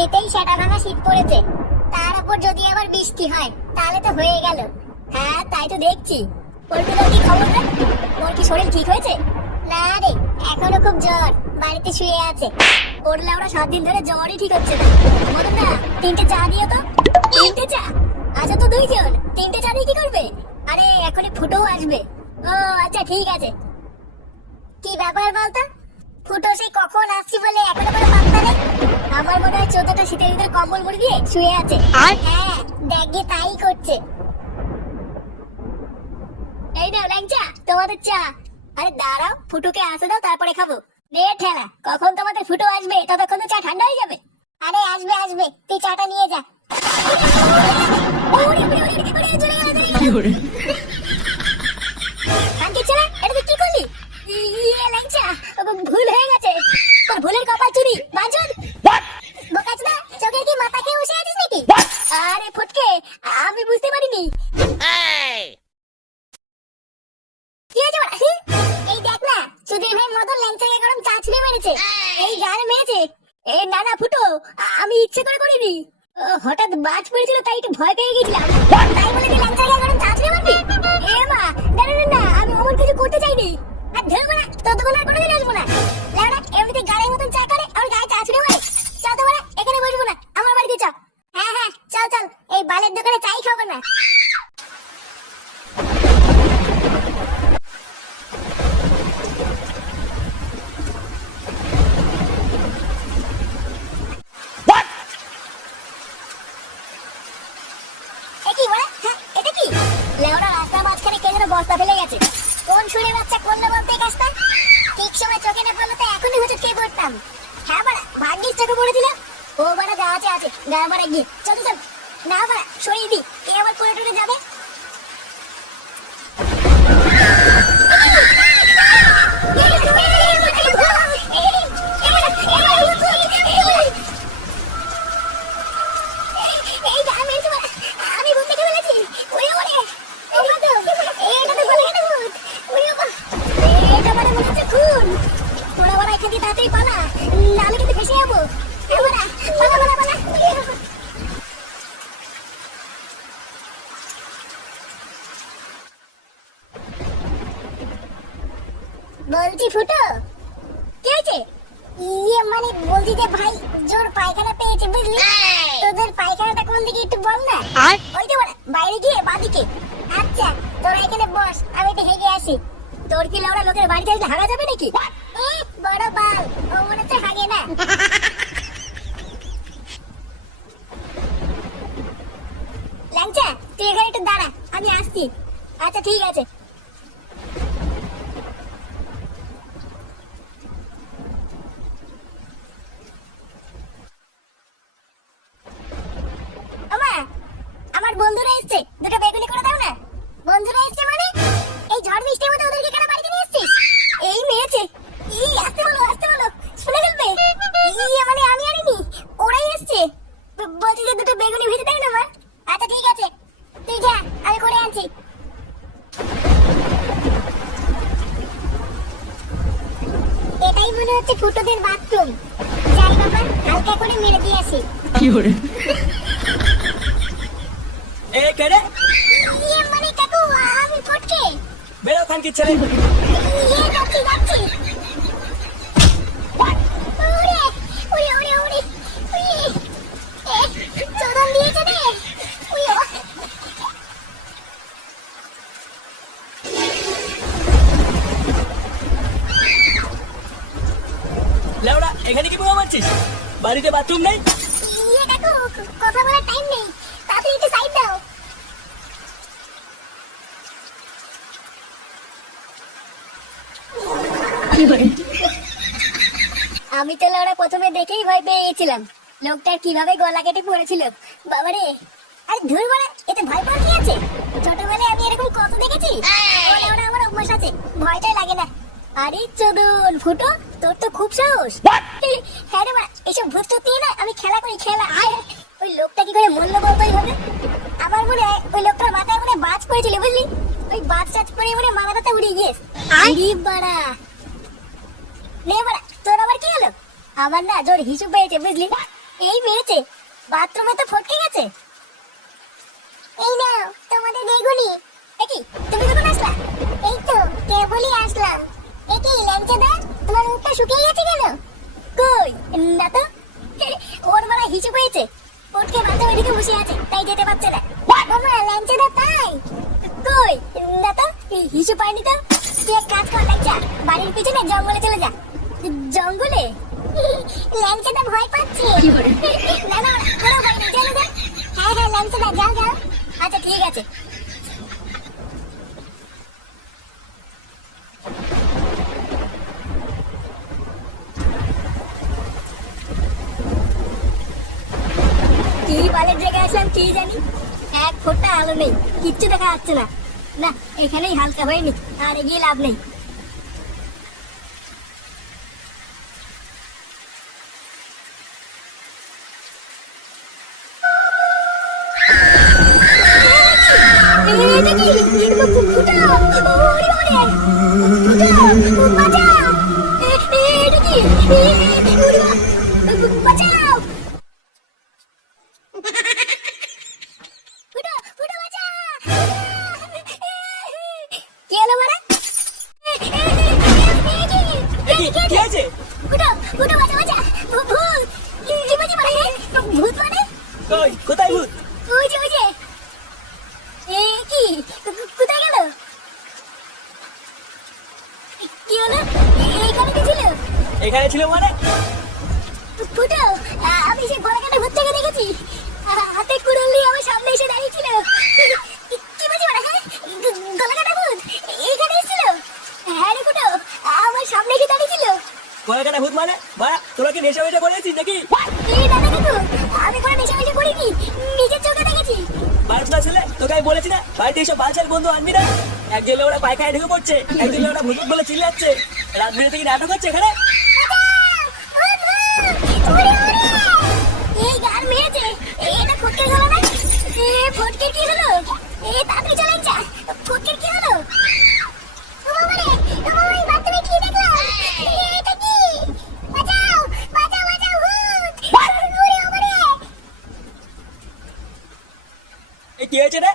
এমনিতেই সেটা ভাঙা শীত পড়েছে, তার উপর যদি আবার বৃষ্টি হয় তাহলে তো হয়ে গেল। হ্যাঁ তাই তো দেখছি। পল্টুদার কি খবর রে? ওর কি শরীর ঠিক হয়েছে? না রে, এখনো খুব জ্বর, বাড়িতে শুয়ে আছে। ওরলে ওরা 7 দিন ধরে জ্বরই ঠিক হচ্ছে না। মদন না, 3টে চা দিও তো। 3টে চা? আচ্ছা তো 2 জন, 3টে চা দিয়ে কি করবে? আরে এখনই ফুটোও আসবে। ও আচ্ছা ঠিক আছে। কি ব্যাপার বলতো? ফুটো সেই কখন আসছি বলে এখনো কোনো পাত্তা নেই। আমার মনে হয় 14টা শীতের ভিতরে কম্বল মুড়ি দিয়ে শুয়ে আছে। হ্যাঁ দেখ গিয়ে তাই করছে। এই নাও ল্যাংচা, তোমাদের চা। আরে দাঁড়াও, ফুটোকে আসতে দাও তারপরে খাবো। দে ঠেলা, কখন তোমাদের ফুটো আসবে ততক্ষণ তো চা ঠান্ডা হয়ে যাবে। আরে আসবে আসবে, তুই চাটা নিয়ে যা। ওরে, ওরে, ওরে, ওরে, ওরে, চলে গেল, চলে গেল। কি hore কানকে ছেলে, এটা তুই কি করলি? ইয়ে ল্যাংচা, ভুল হয়ে গেছে। তোর ভুলের কপাল চুরি, বাঞ্চদ। বোকাচোদা, চোখের কি মাথা খেয়ে বসে আছিস নাকি? আরে ফটকে, আমি বুঝতে পারিনি। কি হয়েছে বাড়া? এই দেখ না, চুদির ভাই মদন ল্যাংচাকে গরম চা ছুঁড়ে মেরেছে। এই গানে মেরেছে। এ না না ফুটো, আমি ইচ্ছে করে করিনি। হঠাৎ বাজ পড়েছিল তাই একটু ভয় পেয়ে গেছিলাম। তাই বলে তুই ল্যাংচাকে গরম চা ছুঁড়ে মারবি? এ মা, না না না না, আমি অমন কিছু করতে চাইনি। আর ধরবো না, তোর দোকানে আর কোনোদিন আসবো না। লেওড়া, এমনিতে গাড়ির মতন চা করে আমার গায়ে চা ছুঁড়ে মারে। চল তো বাড়া, এখানে বসবো না, আমার বাড়িতে চল। হ্যাঁ হ্যাঁ চল চল, এই বালের দোকানে চাই খাবো না। কি বলে? হ্যাঁ এটা কি? লেওড়া রাস্তার মাঝখানে কে যেন বস্তা ফেলে গেছে। কোন শুনে বাচ্চা করলো বলতে এই কাজটা? ঠিক সময় চোখে না পড়লে তো এখনই হুজুর খেয়ে পড়তাম। হ্যাঁ বাড়া, ভাগ্যিস চোখে পড়েছিল। ও বাড়া যা আছে আছে, গা বাড়া গিয়ে চল চল। না বাড়া, সরিয়ে দি, কে আবার পড়ে টরে যাবে। এই গা মেরেছে বাড়া, আমি ভূত দেখে ফেলেছি। ওরে ওরে, ও মাদন, এটা তো গলে গেছে ভূত। ওরে বাবা, এটা মানে মনে হচ্ছে খুন। তোরা বাড়া এখান থেকে তাড়াতাড়ি পালা, নাহলে কিন্তু ফেসে যাবো। এ বাড়া, পালা পালা পালা। বলছি ফুটো, কি হয়েছে? ইয়ে মানে বলছি যে ভাই, জোর পায়খানা পেয়েছে বুঝলি। তোদের পায়খানাটা কোন দিকে একটু বল না। ওই যে বড় বাইরে গিয়ে বাদিকে। আচ্ছা তোরা এখানে বস, আমি একটু হেগে আসি। তোর কি লেওড়া লোকের বাড়িতে আসলে হাগা যাবে নাকি? বড় বাল, ও মনে হচ্ছে হাগে না। ল্যাংচা, তুই এখানে একটু দাঁড়া, আমি আসছি। আচ্ছা ঠিক আছে। ওমা, আমার বন্ধুরা এসছে, দুটো বেগুনি করে দাও না। বন্ধুরা এসছে মানে? এই ঝড় বৃষ্টির মধ্যে ওদেরকে কেন বাড়িতে নিয়ে এসছিস? এই মেরেছে। আসতে বলো, আসতে বলো, শুনে ফেলবে। মানে আমি আনিনি, ওরাই এসছে। বলছি যে দুটো বেগুনি ভেজে দেয় না মা। আচ্ছা ঠিক আছে, তুই যা, আমি করে আনছি। এটাই মনে হচ্ছে ফুটোদের বাথরুম। যাই বাবা, হালকা করে মেরে দিয়ে আসি। কি hore এ কেড়ে মানে কাকু, আমি ফটকে। বেরো খানকি ছেলে। যাচ্ছি যাচ্ছি। ওরে ওরে ওরে ওরে, চোদন দিয়েছে রে। লেওড়া, এখানে কি বোমা মারছিস? বাড়িতে বাথরুম নেই? কাকু, কথা বলার টাইম নেই, তাড়াতাড়ি একটু সাইড দাও। কি hore আমি তো লেওড়া প্রথমে দেখেই ভয় পেয়ে গেছিলাম। লোকটার কিভাবে গলা কেটে পড়েছিল বাবারে। আরে ধুর বাড়া, এতে ভয় পাওয়ার কি আছে? ছোটবেলায় আমি এরকম কত দেখেছি। ও লেওড়া, আমার অভ্যাস আছে, ভয়টাই লাগে না। আরে চোদন ফুটো, তোর তো খুব সাহস। হ্যাঁ রে মা, এসব ভূত টুত নিয়ে না আমি খেলা করি, খেলা। ওই লোকটা কি করে মরলো বলতো এইভাবে? আমার মনে হয় ওই লোকটার মাথায় মনে হয় বাজ পড়েছিল বুঝলি। ওই বাজ টাজ পড়ে মনে হয় মাথাটা উড়ে গিয়েছে। আরে বাড়া, নে বাড়া, তোর আবার কি হলো? আমার না জোর হিসু পেয়েছে বুঝলি। এই মেরেছে, বাথরুমে তো ফটকে গেছে। এই নাও তোমাদের বেগুনি। একি তুমি কখন আসলা? এই তো কেবলই আসলাম। একি ল্যাংচাদা, তোমার মুখটা শুকিয়ে গেছে কেন? কই না তো। ওর মারা হিসু পেয়েছে, ফটকে মাথা ওইদিকে বসে আছে, তাই যেতে পারছে না। বাবা ল্যাংচাদা তাই? কই না তো, হিসু পাইনি তো। তুই এক কাজ কর ল্যাংচা, বাড়ির পিছনে জঙ্গলে চলে যা। জঙ্গলে? ল্যাংচাদা ভয় পাচ্ছে। না না কোনো ভয় নেই, চলো যা। হ্যাঁ হ্যাঁ ল্যাংচাদা যাও যাও। আচ্ছা ঠিক আছে। কি বালের জায়গায় আসলাম কি জানি, এক ফোঁটা আলো নেই, কিচ্ছু দেখা যাচ্ছে না। না এখানেই হালকা হয়নি, আর এগিয়ে লাভ নেই। এটা কি? ফুটা! ওরে ওরে! ফুটা! বাঁচাও! এটা কি? ওরে বাবা! বাঁচাও! ফুটা! ফুটা বাঁচা! কি হলো মারা? কি আছে? ফুটা! ফুটা বাঁচা বাঁচা! ভূত! কি বাঁচি মারা? ভূত মানে? কই কোথায় ভূত? ওই যে ওই যে! এ কি? কোথায় গেল? কি হলো? এখানে কি ছিল? এখানে ছিল মানে? ফুটো, আমি সেই গলাকাটা ভূতটাকে দেখেছি। হাতে কুড়ুল নিয়ে আমার সামনে এসে দাঁড়িয়েছিল। কি বলছি মানে? হ্যাঁ গলাকাটা ভূত এখানে এসেছিল? হ্যাঁ রে ফুটো, আমার সামনে এসে দাঁড়িয়েছিল। কলাকাটা ভূত মানে? বাড়া তোরা কি নেশা বেশা করেছিস নাকি? এই দাদা কাকু, আমি কোনো নেশা মেশা করিনি, নিজের চোখে দেখেছি। বারোটা ছেলে তোকে আমি বলেছি না বাড়িতে এইসব বালছাল বন্ধু আনবি না। একজন ওরা পায়খানায় ঢুকে পড়ছে, একজন ওরা ভূত বলে চিল্লাচ্ছে, রাত বেরোতে কি নাটক হচ্ছে এখানে? এই গান মেরেছে, এটা ফটকের গলা না? ফটকের কি হলো? তাড়াতাড়ি চলে যা, ফটকের কি হলো? ও বাবা রে, ও বাবা, এই বাথরুমে কি দেখলাম? এটা কি? বাঁচাও, বাঁচাও, বাঁচাও, ভূত! ওরে বাবা রে! এই কি হয়েছে রে?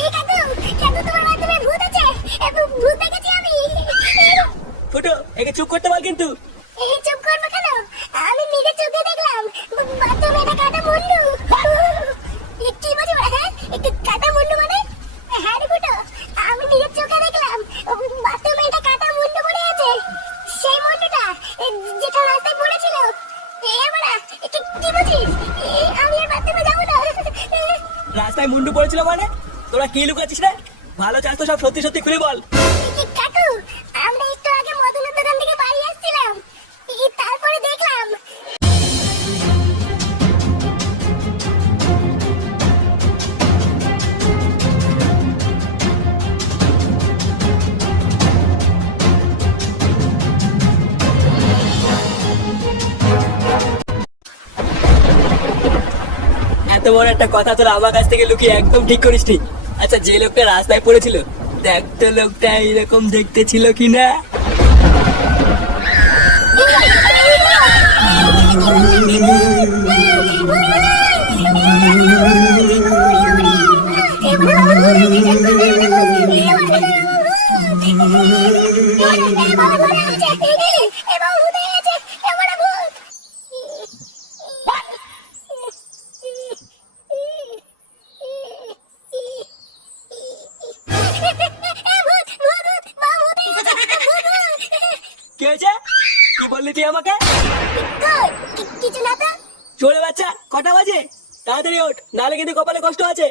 এই কাকু, কাকু তোমার বাথরুমে ভূত আছে। ভূত দেখেছি আমি। ফুটো একে চুপ করতে বল কিন্তু। এই চুপ করবো কেন? আমি নিজের চোখে দেখলাম, বাথরুমে একটা কাটা মুন্ডু। কি বলছি বলে? হ্যাঁ কাটা মুন্ডু মানে? হ্যাঁ রে ফুটো, আমি নিজের চোখে দেখলাম, বাথরুমে একটা কাটা মুন্ডু পড়ে আছে। সেই মুন্ডুটা যেটা রাস্তায় পড়েছিল। এবারে কি বলছিস? আমি আর বাথরুমে যাবো না। রাস্তায় মুন্ডু পড়েছিল মানে? তোরা কি লুকাচ্ছিস রে? ভালো চাস তো সব সত্যি সত্যি খুলে বল। কাকু, আমরা একটু আগে মদনের দোকান থেকে বাড়ি আসছিলাম, তারপরে দেখলাম। এত বড় একটা কথা তোরা আমার কাছ থেকে লুকিয়ে একদম ঠিক করিসনি। আচ্ছা যে লোকটা রাস্তায় পড়েছিল, দেখ তো লোকটা এইরকম দেখতে ছিল কিনা? কি হয়েছে? কি বললি তুই আমাকে? কিছু না তো। চলে বাচ্চা, কটা বাজে? তাড়াতাড়ি ওঠ, নাহলে কিন্তু কপালে কষ্ট আছে।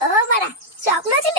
ও মারা, স্বপ্ন ছিল?